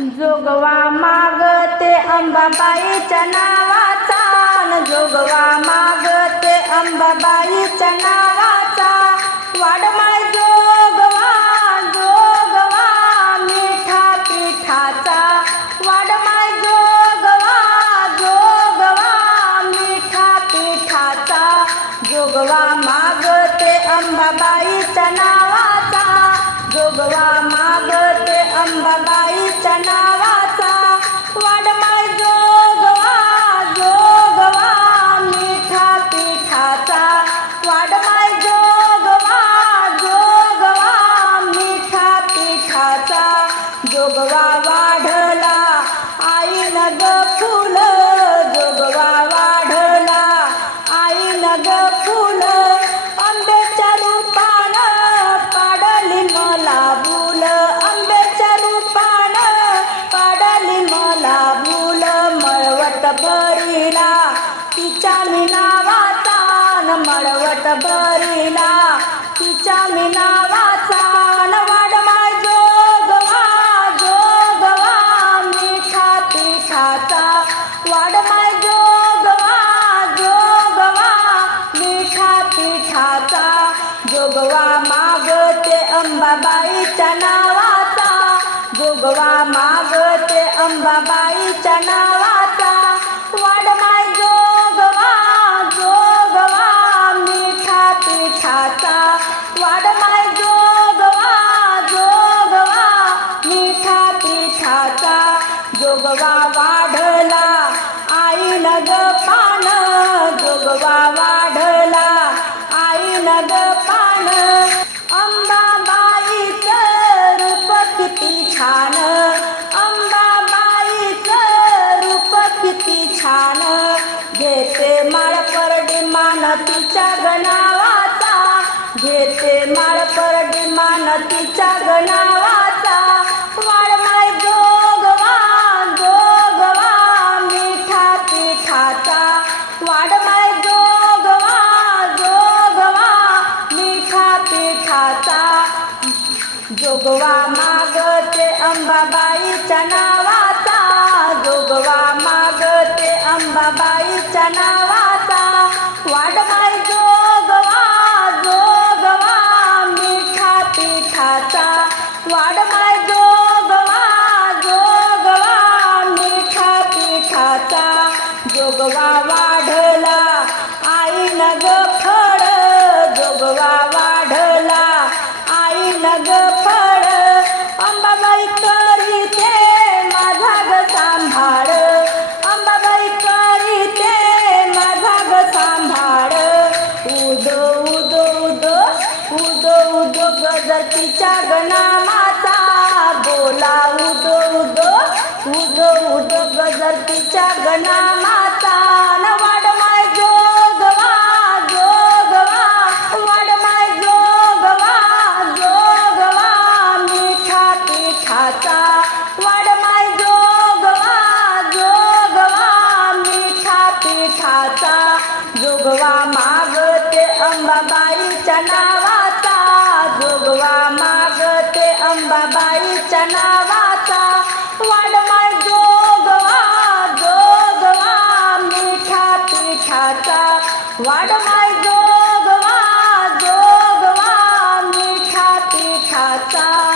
जोगवा मागते अंबाबाईच्या नावाचा. जोगवा मागते अंबाबाईच्या नावाचा. वाडमाय जोगवा जोगवा मिठा पिठाचा. वाडमाय जोगवा जोगवा मिठा पिठाचा. जोगवा मागते अंबाबाईच्या नावाचा. जोगवा मागते जोगवा वाढला. आई नग फुल जोगवा वाढला. आई नग फुल आंब्याच्या रूपान पाडली मला भूल आंब्याच्या रूपान पाडली मला भूल मळवट भरीला तिच्या मी नावाचा मळवट भरीला तिच्या मी अंबाबाईच्या नावाचा जोगवा मागते अंबाबाईच्या नावाचा. वाडमाय जोगवा जोगवा मिठा पिठाचा. वाडमाय जोगवा जोगवा मिठा पिठाचा. जोगवा वाढला आई नगर छान. अंबाबाईचं रूप किती छान. घेते माळ परडी मान तिच्या गणावाचा. घेते माळ परडी मान तिच्या गणावाचा. वाळमाय जोगवा जोगवा मिठा पिठाचा. वाडमाय जोगवा जोगवा मिठा पिठाचा. जोगवा मागते अंबाबाईच्या नावाचा धरतीच्या गजर तिच्या बोला उदो उदो उदो उदो गजर तिच्या गणामाचा. न वाडमाय जोगवा जोगवा वाडमाय जोगवा जोगवा मिठा पिठाचा. वाडमाय जोगवा जोगवा मिठा पिठाचा. जोगवा मागते अंबाबाईच्या नावा. नावाचा वाडमाय जोगवा जोगवा मिठा पिठाचा. वाडमाय जोगवा जोगवा मिठा पिठाचा.